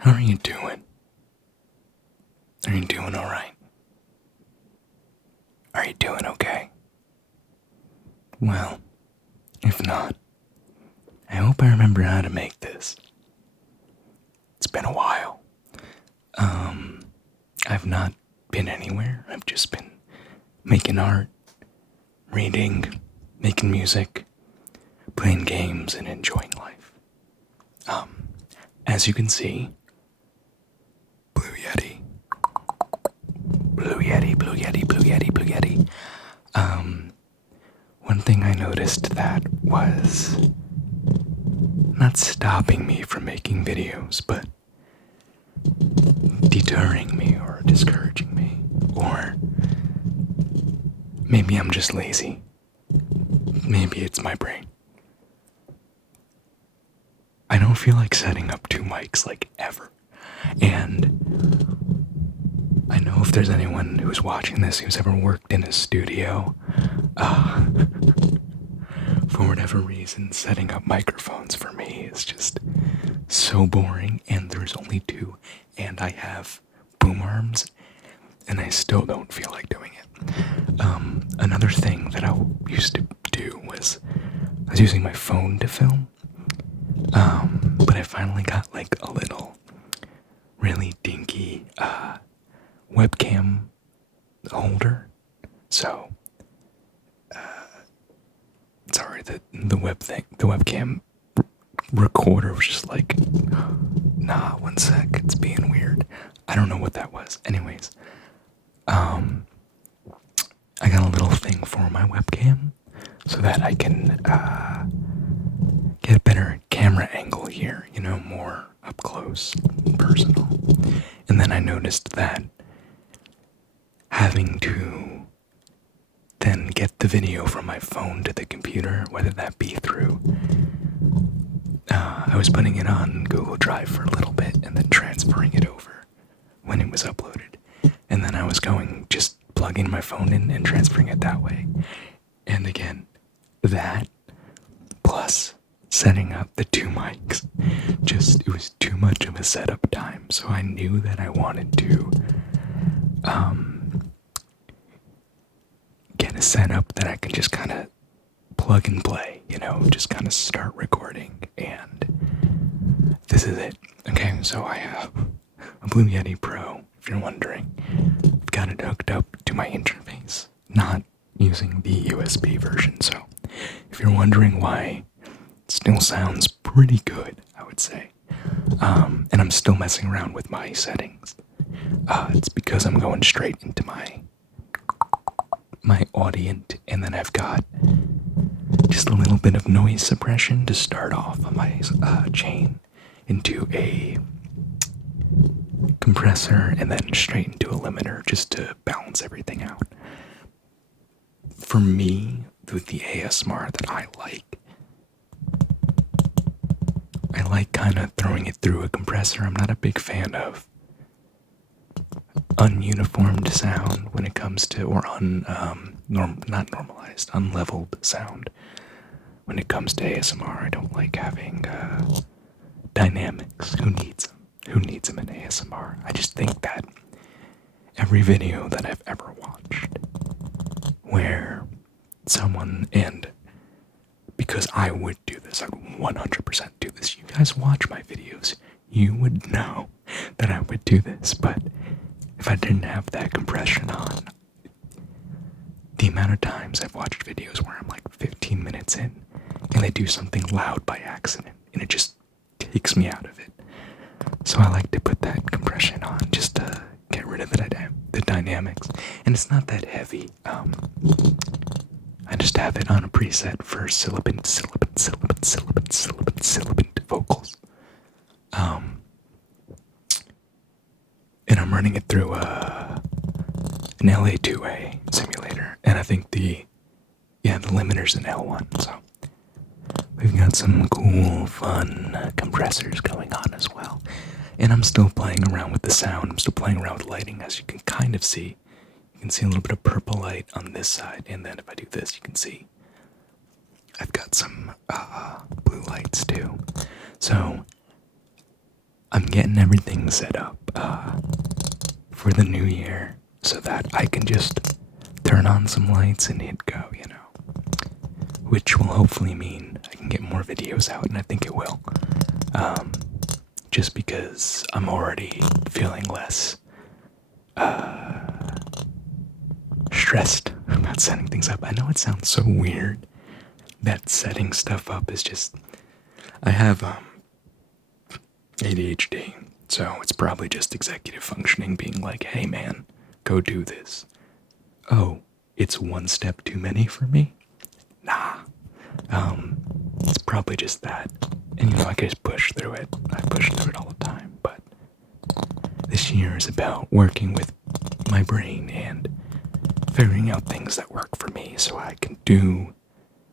How are you doing? Are you doing alright? Are you doing okay? Well, if not, I hope I remember how to make this. It's been a while. I've not been anywhere. I've just been making art, reading, making music, playing games, and enjoying life. As you can see, Blue Yeti. Blue Yeti, Blue Yeti, Blue Yeti, Blue Yeti. One thing I noticed that was not stopping me from making videos, but deterring me or discouraging me. Or maybe I'm just lazy. Maybe it's my brain. I don't feel like setting up two mics like ever. And I know if there's anyone who's watching this who's ever worked in a studio, for whatever reason, setting up microphones for me is just so boring, and there's only two, and I have boom arms, and I still don't feel like doing it. Another thing that I used to do was I was using my phone to film, but I finally got like a little really dinky webcam holder. So, sorry, the webcam recorder was just like, nah, one sec, it's being weird. I don't know what that was. Anyways, I got a little thing for my webcam so that I can get a better camera angle here, more up close and personal. And then I noticed that having to then get the video from my phone to the computer, whether that be through, I was putting it on Google Drive for a little bit and then transferring it over when it was uploaded. And then I was just plugging my phone in and transferring it that way. And again, that plus setting up the two mics, it was too much of a setup time. So I knew that I wanted to get a setup that I could just kind of plug and play, just kind of start recording. And this is it. Okay, so I have a Blue Yeti Pro, if you're wondering. I've got it hooked up to my interface, not using the USB version. So if you're wondering why, it still sounds pretty good, I would say. And I'm still messing around with my settings. It's because I'm going straight into my Audient, and then I've got just a little bit of noise suppression to start off on my chain into a compressor, and then straight into a limiter just to balance everything out. For me, with the ASMR that I like kind of throwing it through a compressor. I'm not a big fan of ununiformed sound when it comes to, or not normalized, unleveled sound when it comes to ASMR. I don't like having dynamics. Who needs them? Who needs them in ASMR? I just think that every video that I've ever watched where someone, and because I would do this, I would 100% do this. You guys watch my videos, you would know that I would do this, but if I didn't have that compression on, the amount of times I've watched videos where I'm like 15 minutes in and they do something loud by accident and it just takes me out of it. So I like to put that compression on just to get rid of the dynamics. And it's not that heavy. I just have it on a preset for sibilant vocals. And I'm running it through an LA2A simulator. And I think the limiter's an L1. So we've got some cool, fun compressors going on as well. And I'm still playing around with the sound. I'm still playing around with lighting, as you can kind of see. You can see a little bit of purple light on this side, and then if I do this, you can see I've got some blue lights too. So I'm getting everything set up for the new year so that I can just turn on some lights and hit go, which will hopefully mean I can get more videos out, and I think it will. Just because I'm already feeling less stressed about setting things up. I know it sounds so weird that setting stuff up is just... I have ADHD, so it's probably just executive functioning being like, hey man, go do this. Oh, it's one step too many for me? Nah. It's probably just that. And I can just push through it. I push through it all the time, but this year is about working with my brain and figuring out things that work for me so I can do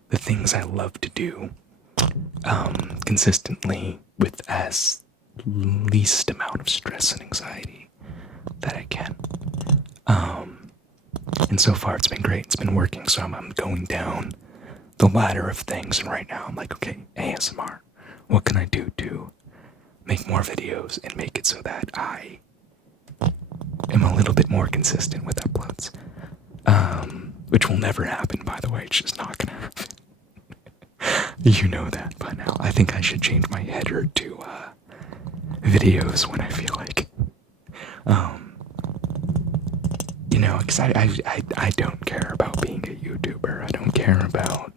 the things I love to do consistently with as least amount of stress and anxiety that I can. And so far it's been great. It's been working, so I'm going down the ladder of things, and right now I'm like, okay, ASMR. What can I do to make more videos and make it so that I am a little bit more consistent with uploads? Which will never happen, by the way. It's just not gonna happen. You know that by now. I think I should change my header to videos when I feel like. Because I don't care about being a YouTuber. I don't care about...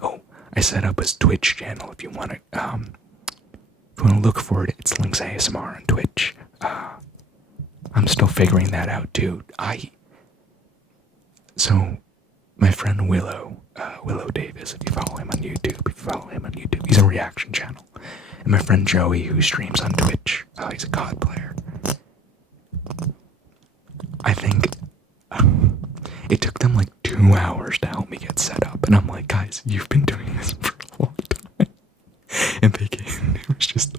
Oh, I set up a Twitch channel if you want to look for it. It's Links ASMR on Twitch. I'm still figuring that out too. So my friend Willow Davis, if you follow him on YouTube, he's a reaction channel. And my friend Joey, who streams on Twitch, he's a COD player. I think it took them like 2 hours to help me get set up, and I'm like, guys, you've been doing this for a long time. And it was just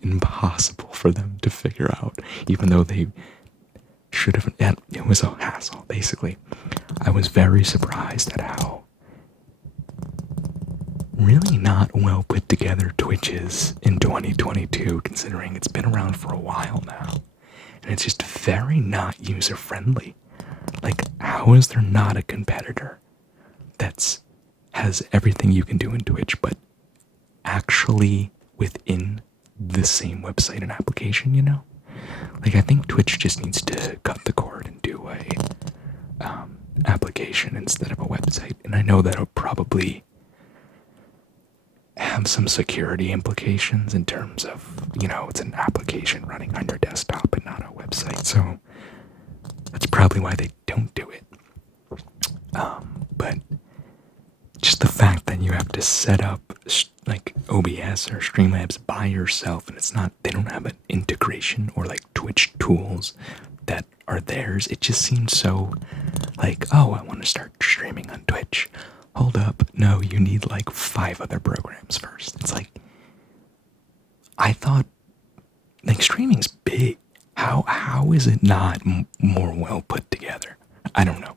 impossible for them to figure out, even though they should have. And it was a hassle, basically. I was very surprised at how really not well put together Twitch is in 2022, considering it's been around for a while now. And it's just very not user-friendly. Like, how is there not a competitor that has everything you can do in Twitch, but actually within the same website and application, Like, I think Twitch just needs to cut the cord and do a application instead of a website. And I know that'll probably have some security implications in terms of, it's an application running on your desktop and not a website. So that's probably why they don't do it. But just the fact that you have to set up like OBS or Streamlabs by yourself, and they don't have an integration or like Twitch tools that are theirs. It just seems so like, oh, I want to start streaming on Twitch. Hold up. No, you need like 5 other programs first. It's like, I thought like streaming's big. How is it not more well put together? I don't know.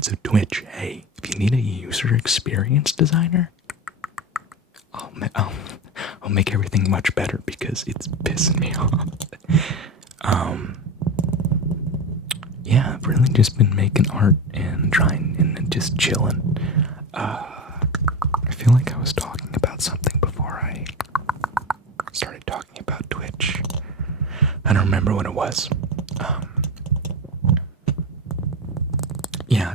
So Twitch, hey, if you need a user experience designer, I'll make everything much better because it's pissing me off. Yeah, I've really just been making art and trying and just chilling. I feel like I was talking about something before I started talking about Twitch. I don't remember what it was. Yeah,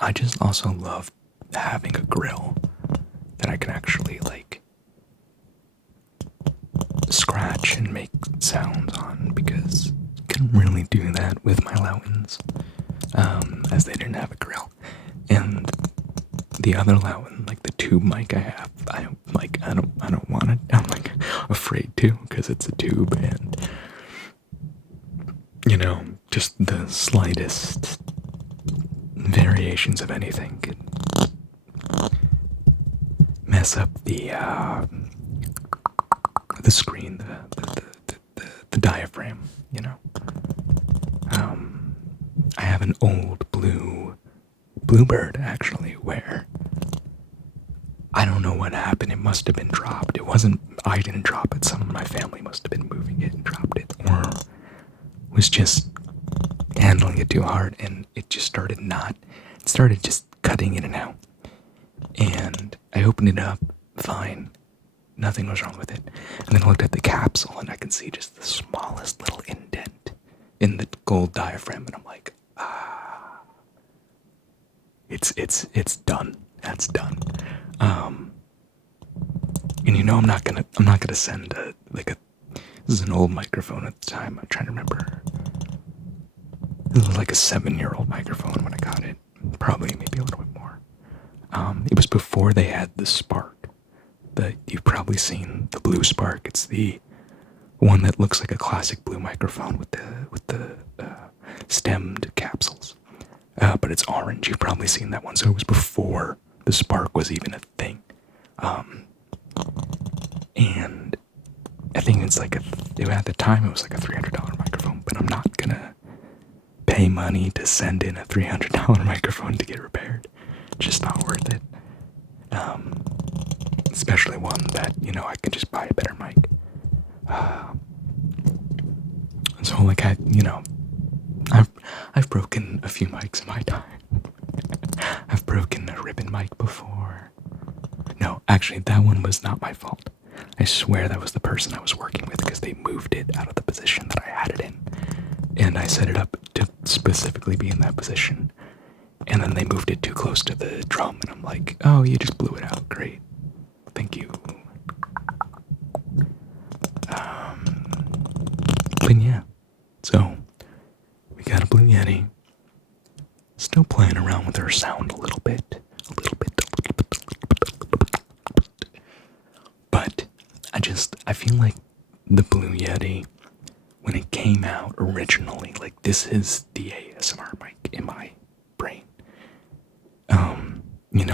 I just also love having a grill that I can actually like scratch and make sounds on, because I couldn't really do that with my Lautens, as they didn't have a grill. And the other Lauten, like the tube mic I have, I don't want it. I'm like afraid to, because it's a tube, and just the slightest variations of anything could mess up the screen, the diaphragm, I have an old Bluebird, actually, where I don't know what happened. It must have been dropped. It wasn't, I didn't drop it. Some of my family must have been moving it and dropped it, or was just handling it too hard, and it just started it started just cutting in and out. And I opened it up, fine. Nothing was wrong with it. And then I looked at the capsule, and I can see just the smallest little indent in the gold diaphragm, and I'm like, it's done. That's done. And I'm not gonna send this is an old microphone at the time. I'm trying to remember. This was like a 7-year-old microphone when I got it. Probably maybe a little bit more. It was before they had the Spark. You've probably seen the blue Spark. It's the one that looks like a classic blue microphone with the stemmed capsules. But it's orange. You've probably seen that one. So it was before the Spark was even a thing. And I think it's like at the time it was like a $300 microphone, but I'm not gonna pay money to send in a $300 microphone to get repaired. Just not worth it. Especially one that, I could just buy a better mic. So like I've broken a few mics in my time. I've broken a ribbon mic before. No, actually that one was not my fault. I swear that was the person I was working with, because they moved it out of the position that I had it in. And I set it up to specifically be in that position. And then they moved it too close to the drum, and I'm like, oh, you just blew it out. Great. Thank you. But yeah. So, we got a Blue Yeti. Still playing around with her sound a little bit. But I feel like the Blue Yeti, when it came out originally, like, this is the ASMR mic in my brain.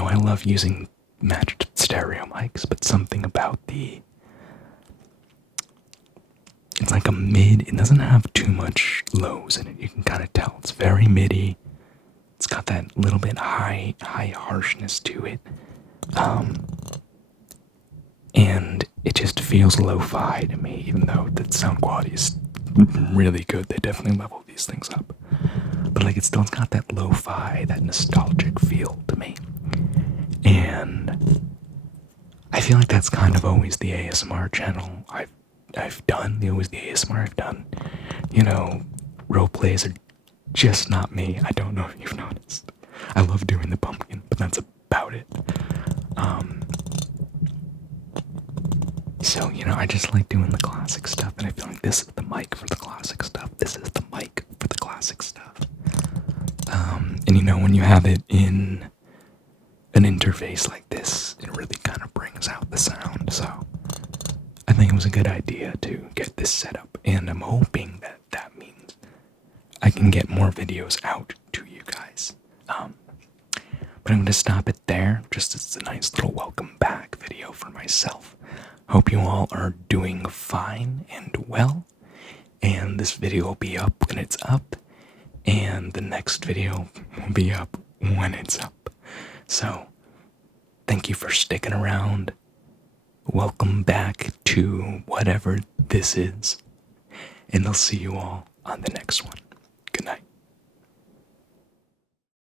I love using matched stereo mics, but something about it's like a mid, it doesn't have too much lows in it. You can kind of tell it's very midi. It's got that little bit high harshness to it. And it just feels lo-fi to me, even though the sound quality is really good. They definitely level these things up. But it's still got that lo-fi, that nostalgic feel to me. And I feel like that's kind of always the ASMR channel I've done. Always the ASMR I've done. Role plays are just not me. I don't know if you've noticed. I love doing the pumpkin, but that's about it. So, I just like doing the classic stuff, and I feel like this is the mic for the classic stuff. This is the mic for the classic stuff. And when you have it in an interface like this, it really kind of brings out the sound. So, I think it was a good idea to get this set up, and I'm hoping that means I can get more videos out to you guys. But I'm going to stop it there, just as a nice little welcome back video for myself. Hope you all are doing fine and well, and this video will be up when it's up, and the next video will be up when it's up. So, thank you for sticking around. Welcome back to whatever this is, and I'll see you all on the next one.